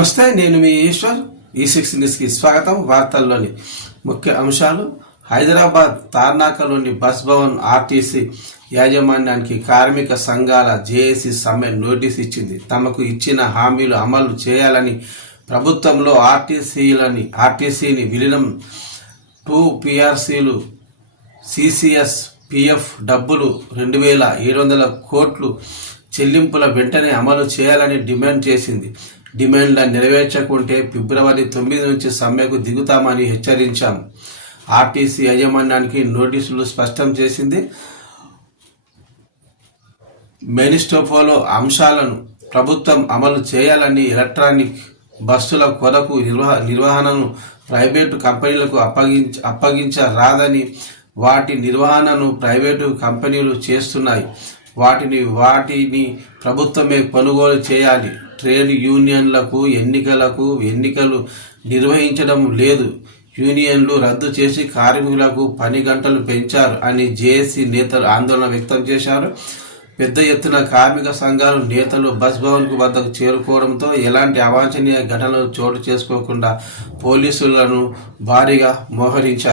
నమస్తే, నేను మీ ఈశ్వర్. ఈ6 న్యూస్కి స్వాగతం. వార్తల్లోని ముఖ్య అంశాలు. హైదరాబాద్ తార్నాకలోని బస్ భవన్ ఆర్టీసీ యాజమాన్యానికి కార్మిక సంఘాల జేఏసీ సమ్మె నోటీస్ ఇచ్చింది. తమకు ఇచ్చిన హామీలు అమలు చేయాలని, ప్రభుత్వంలో ఆర్టీసీని విలీనం, 2 PRCలు, CCS, PF డబ్బులు 2,700 కోట్లు చెల్లింపుల వెంటనే అమలు చేయాలని డిమాండ్ చేసింది. డిమాండ్ల నెరవేర్చకుంటే ఫిబ్రవరి 9 నుంచి సమ్మెకు దిగుతామని హెచ్చరించాము. ఆర్టీసీ యాజమాన్యానికి నోటీసులు స్పష్టం చేసింది. మేనిఫెస్టోలో అంశాలను ప్రభుత్వం అమలు చేయాలని, ఎలక్ట్రానిక్ బస్సుల కొరకు నిర్వహణను ప్రైవేటు కంపెనీలకు అప్పగించరాదని, వాటి నిర్వహణను ప్రైవేటు కంపెనీలు చేస్తున్నాయి, వాటిని ప్రభుత్వమే కొనుగోలు చేయాలి. ట్రేడ్ యూనియన్లకు ఎన్నికలు నిర్వహించడం లేదు. యూనియన్లు రద్దు చేసి కార్మికులకు పని గంటలు పెంచారు అని జేఏసీ నేతలు ఆందోళన వ్యక్తం చేశారు. పెద్ద ఎత్తున కార్మిక సంఘాలు నేతలు బస్ భవన్ వద్దకు చేరుకోవడంతో ఎలాంటి అవాంఛనీయ ఘటనలు చోటు చేసుకోకుండా పోలీసులను భారీగా మోహరించారు.